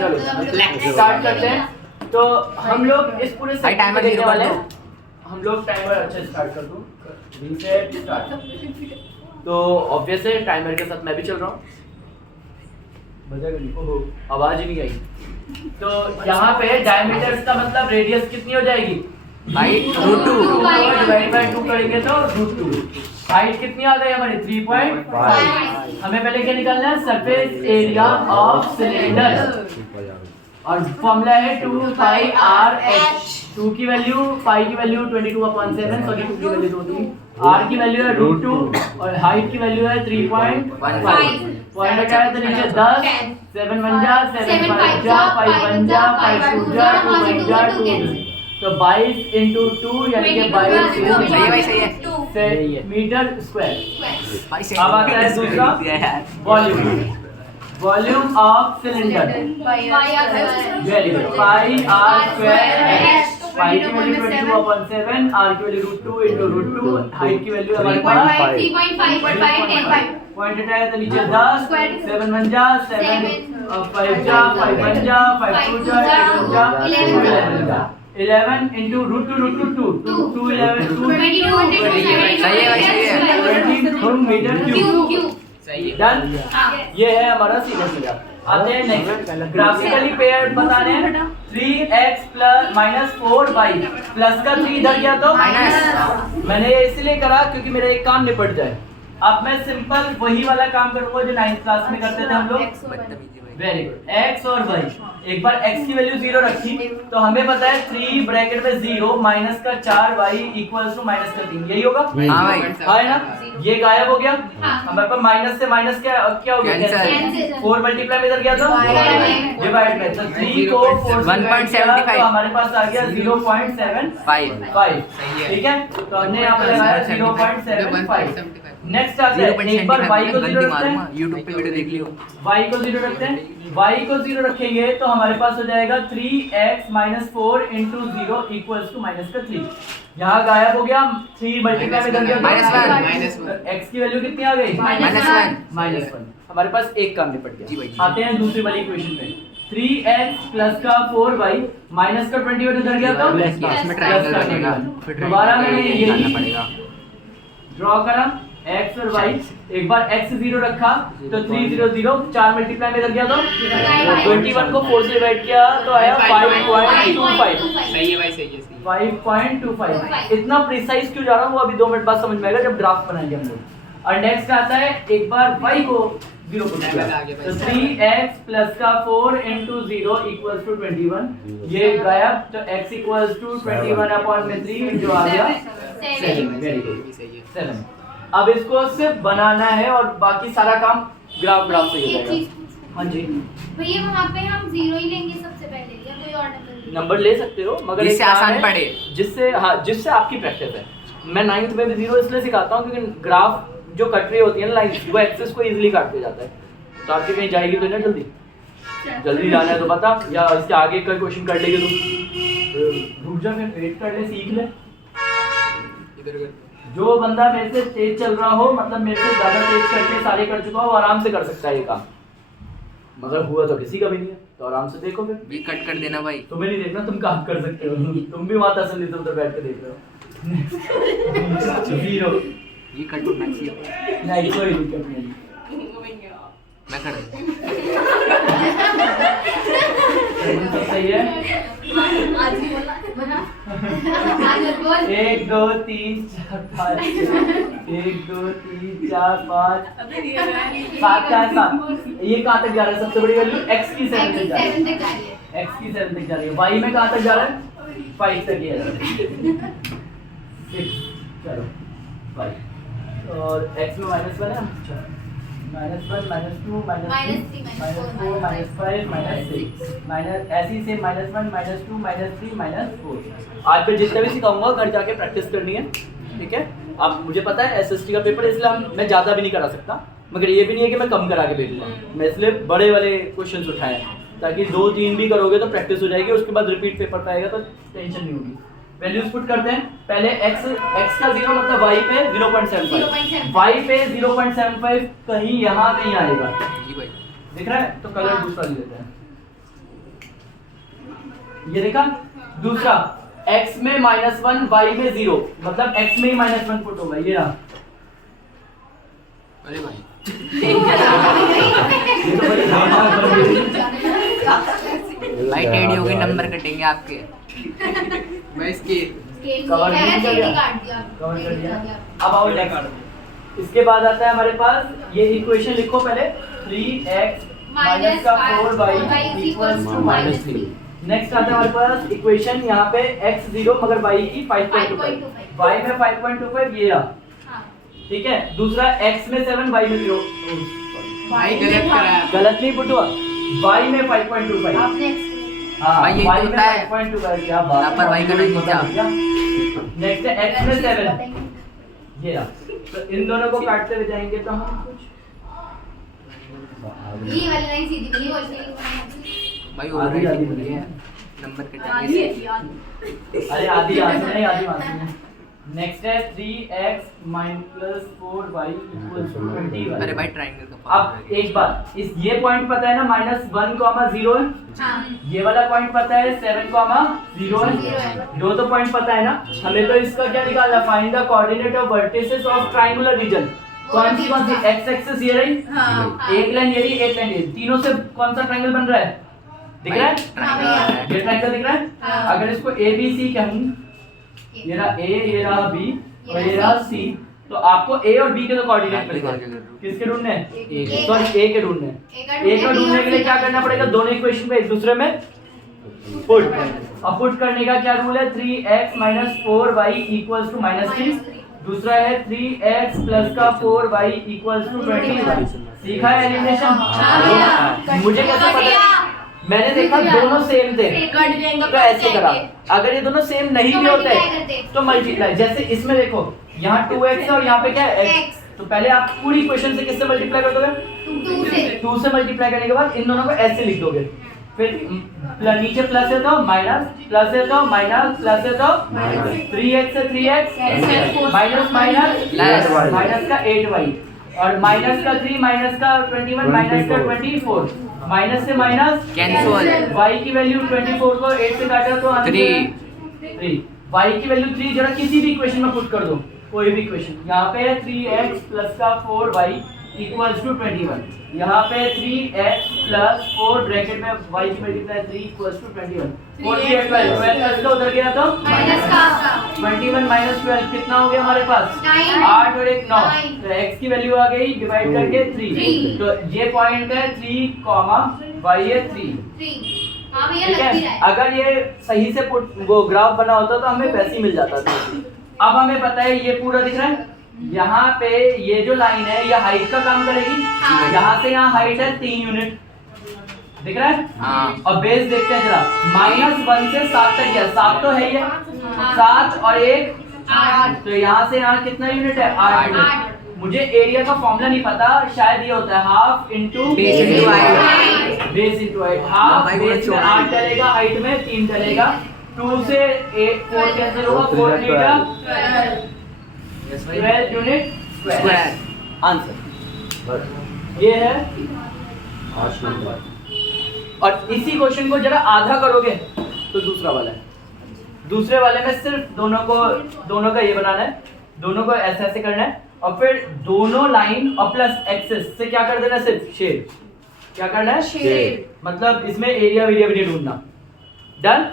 चलो स्टार्ट करते हैं। तो हम लोग इस पूरे सेट में देखने वाले हैं। हम लोग टाइमर अच्छा स्टार्ट कर दूं, रीसेट स्टार्ट। तो ऑब्वियस है टाइमर के साथ मैं भी चल रहा हूँ। बजेगा नहीं, ओहो आवाज ही नहीं आई। तो यहाँ पे डायमीटर्स का मतलब रेडियस कितनी हो जाएगी? हाइट √2 डिवाइड बाय 2 करेंगे तो √2। हाइट कितनी आ गई हमारी? 3.5। हमें पहले क्या निकालना है? सरफेस एरिया ऑफ सिलेंडर, और फॉर्मूला है 2 पाई RH। 2 की वैल्यू, पाई की वैल्यू 22/7, सॉरी 2 की वैल्यू 2 थी, R की वैल्यू है √2 और हाइट की वैल्यू है 3.5। पॉइंट क्या है? तो नीचे 10, 7 1 जा, 7 5 जा, 5 1 जा, 5 2 जा, 2 1 जा, 2। तो 22 into 2 यानी कि 22 मीटर स्क्वायर। अब आता है दूसरा volume. Volume of cylinder very good, pi R square H। पाई की वैल्यू 22/7, R की वैल्यू √2 into √2, हाइट की वैल्यू हमारे पास 3.5। पॉइंट हटाया तो नीचे 10, 7 1 जा, 7 5 जा, 5 1 जा, 5 2 जा, 8 जा, 11 जा। 11 into √2 2 11 2 सही है भाई, सही है। 22 मीटर क्यूब। सही है, डन। ये है हमारा सीधा सीधा। आते हैं नेक्स्ट, ग्राफिकली पेयर्ड बता रहे हैं। 3x + -4y प्लस का 3 इधर गया तो माइनस। मैंने इसलिए करा क्योंकि मेरा एक काम निपट जाए। अब मैं सिंपल वही वाला काम करूंगा जो 9th क्लास में करते थे हम लोग। वेरी गुड, x और y। एक बार x की वैल्यू 0 रखी तो हमें पता है 3 ब्रैकेट में 0 माइनस का 4y इक्वल्स टू माइनस का 3। यही होगा? हाँ भाई, है ना? ये गायब हो गया। हमारे पास माइनस से माइनस क्या हो गया? कैंसिल। 4 मल्टीप्लाई में इधर गया तो डिवाइड में, तो 3 को 4 से 1.75 तो हमारे पास आ गया 0.75। ठीक है, तो हमने यहाँ पे लगाया 0.75। नेक्स्ट आता है, एक बार y को 0 रखते हैं। YouTube पे वीडियो देख लियो। y को 0 रखते हैं। y को 0 रखेंगे तो हमारे पास हो जाएगा 3x - 4 into 0 equals to minus का 3। यहाँ गायब हो गया, 3 मल्टीप्लाई में कर दिया -1। x की वैल्यू कितनी आ गई? -1। हमारे पास एक काम निपट गया। आते हैं दूसरी वाली इक्वेशन पे। 3x प्लस का 4y माइनस का 21 इधर गया तो दोबारा मैंने यही पड़ेगा, ड्रॉ करा x और y। एक बार x 0 रखा तो 3 0 0, 4 मल्टीप्लाई में इधर गया तो 21 को 4 से डिवाइड किया तो आया 5.25। सही है भाई, सही है। 5.25। इतना प्रिसाइज क्यों जा रहा हूँ वो अभी 2 मिनट बाद समझ में आएगा जब ड्राफ्ट बनाएंगे हम लोग। और नेक्स्ट आता है, एक बार y को 0 पुट किया तो 3x प्लस का 4 into 0 इक्वल्स टू 21। ये गायब, तो x इक्वल्स टू 21/3 जो आ गया 7। Very good, 7। अब इसको सिर्फ बनाना है और बाकी सारा काम ग्राफ से ही हो जाएगा। हाँ जी भैया, वहाँ पे हम 0 ही लेंगे सबसे पहले या कोई और नंबर ले सकते हो, मगर जिससे आसान पड़े, जिससे आपकी प्रैक्टिस है। मैं 9th में भी 0 इसलिए सिखाता हूँ क्योंकि ग्राफ जो कट रही होती है ना लाइंस, वो एक्सेस को इजीली काट दिया जाता है। तो आपकी कहीं जाएगी तो ना जल्दी जाना है तो बता, या इसके आगे का क्वेश्चन कर लेगी तो रुक जा, फिर वेट कर ले, सीख ले। जो बंदा मेरे से तेज चल रहा हो, मतलब मेरे से ज्यादा तेज करके सारे कर चुका हो, आराम से कर सकता है ये काम। मगर हुआ तो किसी का भी नहीं है, तो आराम से देखो। फिर भी कट कर देना भाई, तुम्हें नहीं देखना, तुम काम कर सकते हो। तुम भी वहां तसल्ली से उधर बैठ के देख रहे हो। 0 ये कट होना चाहिए। नहीं, कोई दिक्कत नहीं, मैं कर सही है। 1 2 3 4 5 1 2 3 4 5 7 ये कहाँ तक जा रहा है? सबसे बड़ी वैल्यू x की 7 तक जा रही है। x की 7 तक जा रही है। y में कहाँ तक जा रहा है? 5 तक जा रहा है। 6 चलो 5 और x में -1 है। अच्छा, -1 -2 -3 -4 -5 -6 माइनस, ऐसी से -1 -2 -3 -4। आज पे जितना भी सिखाऊंगा घर जाके प्रैक्टिस करनी है, ठीक है? अब मुझे पता है एसएसटी का पेपर, इसलिए मैं ज़्यादा भी नहीं करा सकता, मगर ये भी नहीं है कि मैं कम करा के भेजूंगा। मैं इसलिए बड़े वाले क्वेश्चंस उठाए हैं ताकि 2-3 भी करोगे तो प्रैक्टिस हो जाएगी, उसके बाद रिपीट पेपर पे आएगा तो टेंशन नहीं होगी। वैल्यूज पुट करते हैं। पहले x का 0 मतलब y पे 0.75, y पे 0.75 कहीं यहाँ कहीं आएगा। जी भाई, दिख रहा है? तो कलर दूसरा ले लेते हैं। ये देखा। दूसरा x में -1 y में 0, मतलब x में ही -1 पुट होगा, ये रहा। अरे भाई भाई टेढ़ी हो गई, नंबर कटेंगे आपके। भाई इसकी कवर मैंने कर CD दिया। काट दिया। कवर कर CD दिया। काट दिया। अब आओ नेक्स्ट। इसके बाद आता है हमारे पास ये इक्वेशन, लिखो पहले 3x माइनस का 4y इक्वल्स टू -3। नेक्स्ट आता है हमारे पास इक्वेशन, यहाँ पे x 0 मगर y की 5.25, y में 5.25 ये रहा, हाँ। ठीक है। दूसरा x में 7 y में 0, भाई गलत कराया। गलत नहीं पुट हुआ, y में 5.25, आपने हाँ भाई यही y तो में होता है। 5.25, क्या बात है। लापरवाही का नहीं खींचा। नेक्स्ट है x में 7, ये रहा। तो इन दोनों को काटते हुए जाएंगे तो हम कुछ ये वाली लाइन सीधी बनी, वो सीधी भाई आधी ऑलरेडी आधी बोल बोली है, है। नंबर बनी। कटेंगे। अरे आधी आधी नहीं, आधी मानते हैं। नेक्स्ट है 3x plus 4y equals to 21। अरे भाई ट्रायंगल का अब एक बात, इस ये पॉइंट पता है ना, -1, 0 है। हाँ। ये वाला पॉइंट पता है 7, 0 है। दो तो पॉइंट पता है ना, हमें तो इसका क्या निकालना, find the coordinate of vertices of triangular region. कौन सी x एक्सिस ये रही, हाँ। एक लाइन ये रही, एक लाइन ये, तीनों से कौन सा ट्रायंगल बन रहा है, दिख रहा है? ट्रायंगल ये ट्रायंगल दिख रहा है। हाँ। अगर इसको ABC कहूं, ये रहा A, ये रहा B और ये रहा C, तो आपको A और B के तो कोऑर्डिनेट मिलेगा। किसके ढूंढने हैं? सॉरी A के ढूंढने हैं। A का ढूंढने के लिए क्या करना पड़ेगा, दोनों इक्वेशन पे एक दूसरे में पुट। अब पुट करने का क्या रूल है, 3x 4y इक्वल्स टू -3। दूसरा है 3x प्लस का 4y इक्वल्स टू 21। सीखा है एलिमिनेशन? मुझे कैसे पता, मैंने देखा दोनों सेम थे तो ऐसे करा। अगर ये दोनों सेम नहीं भी होते तो मल्टीप्लाई, जैसे इसमें देखो यहाँ 2x है और यहाँ पे क्या है x, तो पहले आप पूरी इक्वेशन से किससे मल्टीप्लाई कर दोगे, 2 से मल्टीप्लाई करने के बाद इन दोनों को ऐसे लिख दोगे, फिर नीचे प्लस है तो माइनस, प्लस है तो माइनस, प्लस है तो 3x है 3x माइनस माइनस माइनस का 8y और माइनस का 3 माइनस का 21 माइनस का 24, माइनस से माइनस कैंसिल। y की वैल्यू 24 को 8 से काटा तो 3 y की वैल्यू 3 जरा किसी भी इक्वेशन में पुट कर दो, कोई भी इक्वेशन। यहाँ पे 3x प्लस का 4y इक्वल्स टू 21, यहाँ पे 3x प्लस 4 ब्रैकेट में y की मल्टीप्लाई 3 इक्वल्स टू 21, 48 12 प्लस का उधर गया तो माइनस का 21 माइनस 12 कितना हो गया हमारे पास, 8 और 1 9, तो x की वैल्यू आ गई डिवाइड करके 3, तो ये पॉइंट है 3, y है 3। हाँ भैया ठीक लग भी है, रहा है। अगर ये सही से वो ग्राफ बना होता तो हमें वैसे ही मिल जाता था। अब हमें पता है ये पूरा दिख रहा है, यहाँ पे ये जो लाइन है ये हाइट का काम करेगी, हाँ। यहाँ से यहाँ हाइट है 3 यूनिट, दिख रहा है। हाँ। और बेस देखते हैं जरा, -1 से 7 तक गया, 7 तो है ही है, 7 और 1 8, तो यहाँ से यहाँ कितना यूनिट है, 8 यूनिट। मुझे एरिया का फॉर्मूला नहीं पता, शायद ये होता है half into base into height, base into height. Half भाई बेस में 8 डलेगा, हाइट में 3 डलेगा, 2 से 8 4 कैंसिल होगा, 4 3 12 यूनिट स्क्वायर। आंसर ये है। और इसी क्वेश्चन को जरा आधा करोगे तो दूसरा वाला है, दूसरे वाले में सिर्फ दोनों का ये बनाना है, दोनों को ऐसे ऐसे करना है और फिर दोनों लाइन और प्लस एक्सेस से क्या कर देना, सिर्फ शेड। क्या करना है, शेड। मतलब इसमें एरिया वीडियो भी नहीं ढूंढना। डन,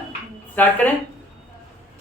स्टार्ट करें।